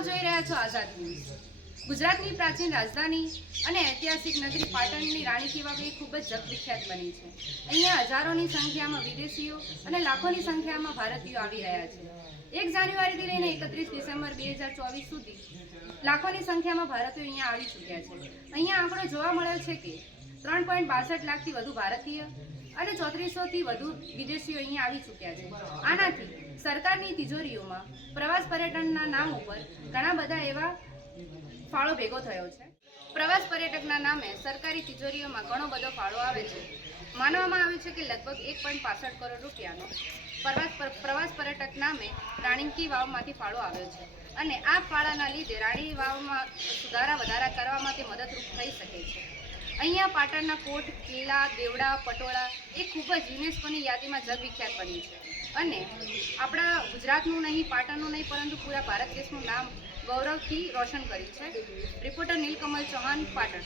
આપ જોઈ રહ્યા છો આઝાદ ન્યૂઝ। ગુજરાતની પ્રાચીન રાજધાની અને ઐતિહાસિક નગરી પાટણની રાણી કી વાવ એ ખૂબ જ જગવિખ્યાત બની છે। અહીંયા હજારોની સંખ્યામાં વિદેશીઓ અને લાખોની સંખ્યામાં ભારતીયો આવી રહ્યા છે। 1 જાન્યુઆરીથી લઈને 31 ડિસેમ્બર 2024 સુધી લાખોની સંખ્યામાં ભારતીયો અહીંયા આવી ચૂક્યા છે। અહીંયા આંકડો જોવા મળ્યો છે કે 3.62 લાખથી વધુ ભારતીય અને 3400થી વધુ વિદેશીઓ અહીંયા આવી ચૂક્યા છે। આનાથી સરકારની તિજોરીઓમાં પ્રવાસ પર્યટનના નામ ઉપર ઘણા બધા એવા ફાળો ભેગો થયો છે। પ્રવાસ પર્યટકના નામે સરકારી તિજોરીઓમાં ઘણો બધો ફાળો આવે છે। માનવામાં આવે છે કે લગભગ 1.65 કરોડ રૂપિયાનો પ્રવાસ પર્યટક નામે રાણી કી વાવમાંથી ફાળો આવ્યો છે અને આ ફાળાના લીધે રાણી વાવમાં સુધારા વધારા કરવામાં તે મદદરૂપ થઈ શકે છે। અહીંયા પાટણના કોટ, કિલ્લા, દેવડા, પટોળા એ ખૂબ જ યુનેસ્કોની યાદીમાં જગવિખ્યાત બની છે અને આપણા ગુજરાતનું નહીં, પાટણનું નહીં, પરંતુ પૂરા ભારત દેશનું નામ ગૌરવથી રોશન કર્યું છે। રિપોર્ટર નીલકમલ ચૌહાણ, પાટણ।